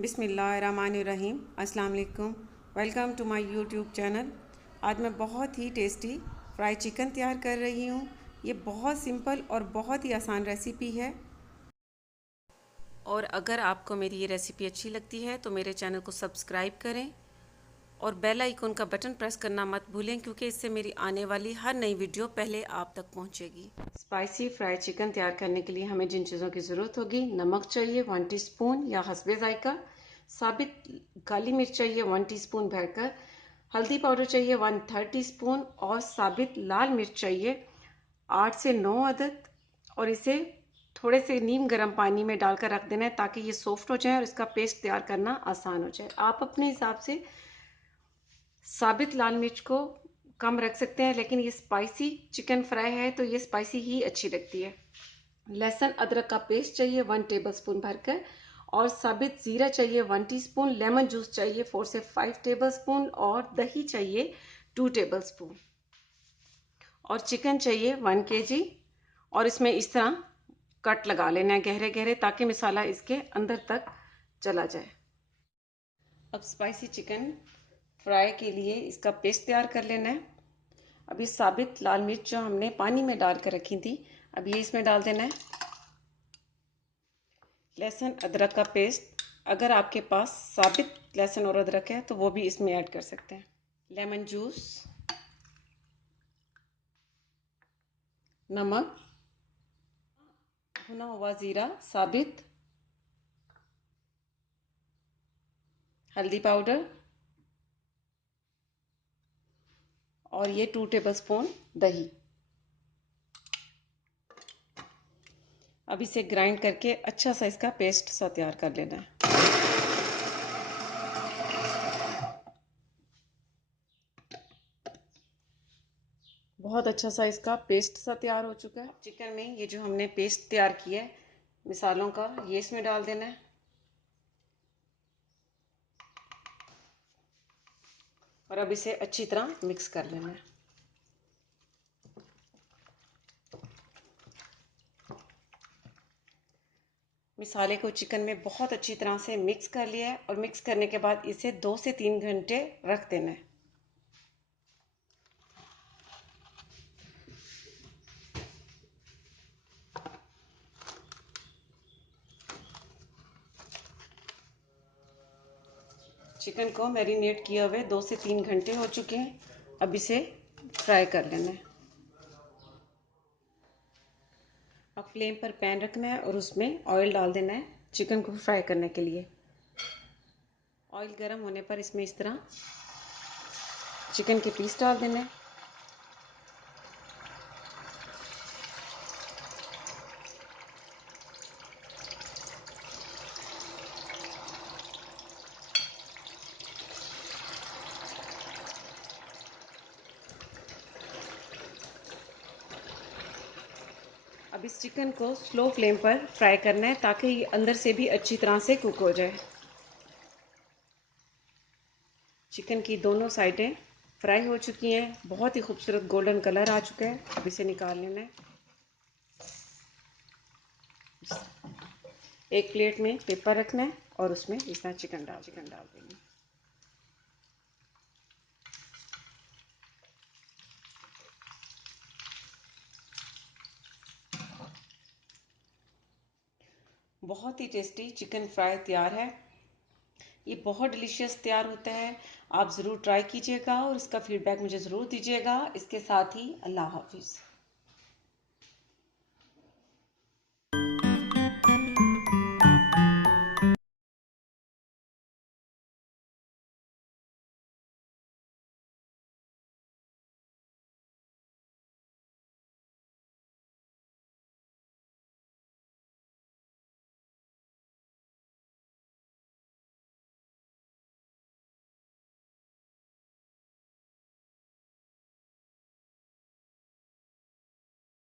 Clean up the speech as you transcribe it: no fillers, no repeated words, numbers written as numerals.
बिस्मिल्लाहिर्रहमानिर्रहीम। अस्सलाम वालेकुम। Welcome to my YouTube channel. आज मैं बहुत ही टेस्टी फ्राई चिकन तैयार कर रही हूँ। ये बहुत सिंपल और बहुत ही आसान रेसिपी है। और अगर आपको मेरी ये रेसिपी अच्छी लगती है तो मेरे चैनल को सब्सक्राइब करें और बेल आइकन का बटन प्रेस करना मत भूलें, क्योंकि इससे मेरी आने वाली हर नई वीडियो पहले आप तक पहुंचेगी। स्पाइसी फ्राई चिकन तैयार करने के लिए हमें जिन चीज़ों की ज़रूरत होगी: नमक चाहिए 1 टीस्पून या हस्बे जायका, साबित काली मिर्च चाहिए 1 टीस्पून भरकर, हल्दी पाउडर चाहिए 1/3 टीस्पून और साबित लाल मिर्च चाहिए 8 से 9 अदद। और इसे थोड़े से नीम गर्म पानी में डालकर रख देना है ताकि ये सॉफ्ट हो जाए और इसका पेस्ट तैयार करना आसान हो जाए। आप अपने हिसाब से साबित लाल मिर्च को कम रख सकते हैं, लेकिन ये स्पाइसी चिकन फ्राई है तो ये स्पाइसी ही अच्छी लगती है। लहसुन अदरक का पेस्ट चाहिए 1 टेबलस्पून भरकर और साबित जीरा चाहिए 1 टीस्पून। लेमन जूस चाहिए 4 से 5 टेबलस्पून और दही चाहिए 2 टेबलस्पून और चिकन चाहिए 1 केजी। और इसमें इस तरह कट लगा लेना है गहरे गहरे, ताकि मसाला इसके अंदर तक चला जाए। अब स्पाइसी चिकन फ्राई के लिए इसका पेस्ट तैयार कर लेना है। अभी साबित लाल मिर्च जो हमने पानी में डाल कर रखी थी, अब ये इसमें डाल देना है। लहसुन अदरक का पेस्ट, अगर आपके पास साबित लहसुन और अदरक है तो वो भी इसमें ऐड कर सकते हैं। लेमन जूस, नमक, भुना हुआ जीरा साबित, हल्दी पाउडर और ये 2 टेबलस्पून दही। अब इसे ग्राइंड करके अच्छा सा इसका पेस्ट सा तैयार कर लेना है। बहुत अच्छा सा इसका पेस्ट सा तैयार हो चुका है। चिकन में ये जो हमने पेस्ट तैयार किया है मिसालों का, ये इसमें डाल देना है और अब इसे अच्छी तरह मिक्स कर लेना है। मिसाले को चिकन में बहुत अच्छी तरह से मिक्स कर लिया है और मिक्स करने के बाद इसे 2 से 3 घंटे रख देना है। चिकन को मैरिनेट किए हुए 2 से 3 घंटे हो चुके हैं। अब इसे फ्राई कर लेना है। अब फ्लेम पर पैन रखना है और उसमें ऑयल डाल देना है चिकन को फ्राई करने के लिए। ऑयल गर्म होने पर इसमें इस तरह चिकन के पीस डाल देना है। अब इस चिकन को स्लो फ्लेम पर फ्राई करना है ताकि ये अंदर से भी अच्छी तरह से कुक हो जाए। चिकन की दोनों साइडें फ्राई हो चुकी हैं, बहुत ही खूबसूरत गोल्डन कलर आ चुका है। अब इसे निकाल लेना है। एक प्लेट में पेपर रखना है और उसमें इस तरह चिकन डाल देंगे। बहुत ही टेस्टी चिकन फ्राई तैयार है। ये बहुत डिलीशियस तैयार होता है। आप ज़रूर ट्राई कीजिएगा और इसका फीडबैक मुझे ज़रूर दीजिएगा। इसके साथ ही अल्लाह हाफिज़।